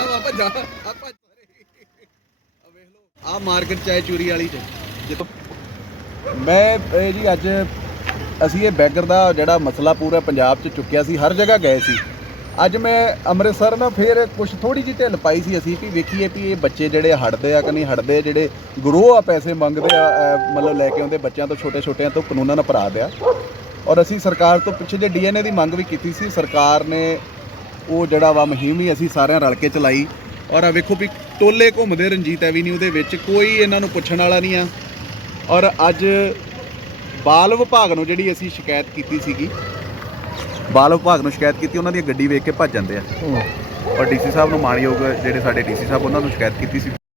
ਆਪਾਂ ਜਾ, ਆਪਾਂ ਆ ਵੇਖ ਲਓ ਆ ਮਾਰਕੀਟ ਚਾਏ ਚੂਰੀ ਵਾਲੀ ਚ। ਜਿੱਥੋਂ ਮੈਂ ਇਹ ਜੀ ਅੱਜ ਅਸੀਂ ਇਹ ਬੈਗਰ ਦਾ ਜਿਹੜਾ ਮਸਲਾ ਪੂਰਾ ਪੰਜਾਬ 'ਚ ਚੁੱਕਿਆ ਸੀ, ਹਰ ਜਗ੍ਹਾ ਗਏ ਸੀ। ਅੱਜ ਮੈਂ ਅੰਮ੍ਰਿਤਸਰ ਨਾ ਫੇਰ ਕੁਝ ਥੋੜੀ ਜਿਹੀ ਢਿੱਲ ਪਾਈ ਸੀ ਅਸੀਂ ਵੀ ਵੇਖੀਏ ਵੀ ਇਹ ਬੱਚੇ ਜਿਹੜੇ ਹਟਦੇ ਆ ਕਿ ਨਹੀਂ ਹਟਦੇ, ਜਿਹੜੇ ਗਰੋਹ ਆ ਪੈਸੇ ਮੰਗਦੇ ਆ, ਅਹ ਮਤਲਬ ਲੈ ਕੇ ਆਉਂਦੇ ਬੱਚਿਆਂ ਤੋਂ ਛੋਟੇ ਛੋਟਿਆਂ ਤੋਂ ਕਾਨੂੰਨਾਂ ਨਾਲ ਅਪਰਾਧ ਆ ਔਰ ਅਸੀਂ ਸਰਕਾਰ ਤੋਂ ਪਿੱਛੇ ਜੇ ਡੀਐਨਏ ਦੀ ਮੰਗ ਵੀ ਕੀਤੀ ਸੀ, ਸਰਕਾਰ ਨੇ ਉਹ ਜਿਹੜਾ ਵਾ ਮੁਹਿੰਮ ਹੀ ਅਸੀਂ ਸਾਰਿਆਂ ਰਲ ਕੇ ਚਲਾਈ। ਔਰ ਆ ਵੇਖੋ ਵੀ ਟੋਲੇ ਘੁੰਮਦੇ ਰਣਜੀਤ ਐਵੀਨਿਊ ਦੇ ਵਿੱਚ ਕੋਈ ਇਹਨਾਂ ਨੂੰ ਪੁੱਛਣ ਵਾਲਾ ਨਹੀਂ ਆ। ਔਰ ਅੱਜ ਬਾਲ ਵਿਭਾਗ ਨੂੰ ਜਿਹੜੀ ਅਸੀਂ ਸ਼ਿਕਾਇਤ ਕੀਤੀ ਸੀਗੀ ਬਾਲ ਵਿਭਾਗ ਨੂੰ ਸ਼ਿਕਾਇਤ ਕੀਤੀ ਉਹਨਾਂ ਦੀ ਗੱਡੀ ਵੇਖ ਕੇ ਭੱਜ ਜਾਂਦੇ ਆ। ਔਰ ਡੀਸੀ ਸਾਹਿਬ ਨੂੰ ਮਾਣਯੋਗ ਜਿਹੜੇ ਸਾਡੇ ਡੀਸੀ ਸਾਹਿਬ ਉਹਨਾਂ ਨੂੰ ਸ਼ਿਕਾਇਤ ਕੀਤੀ ਸੀ।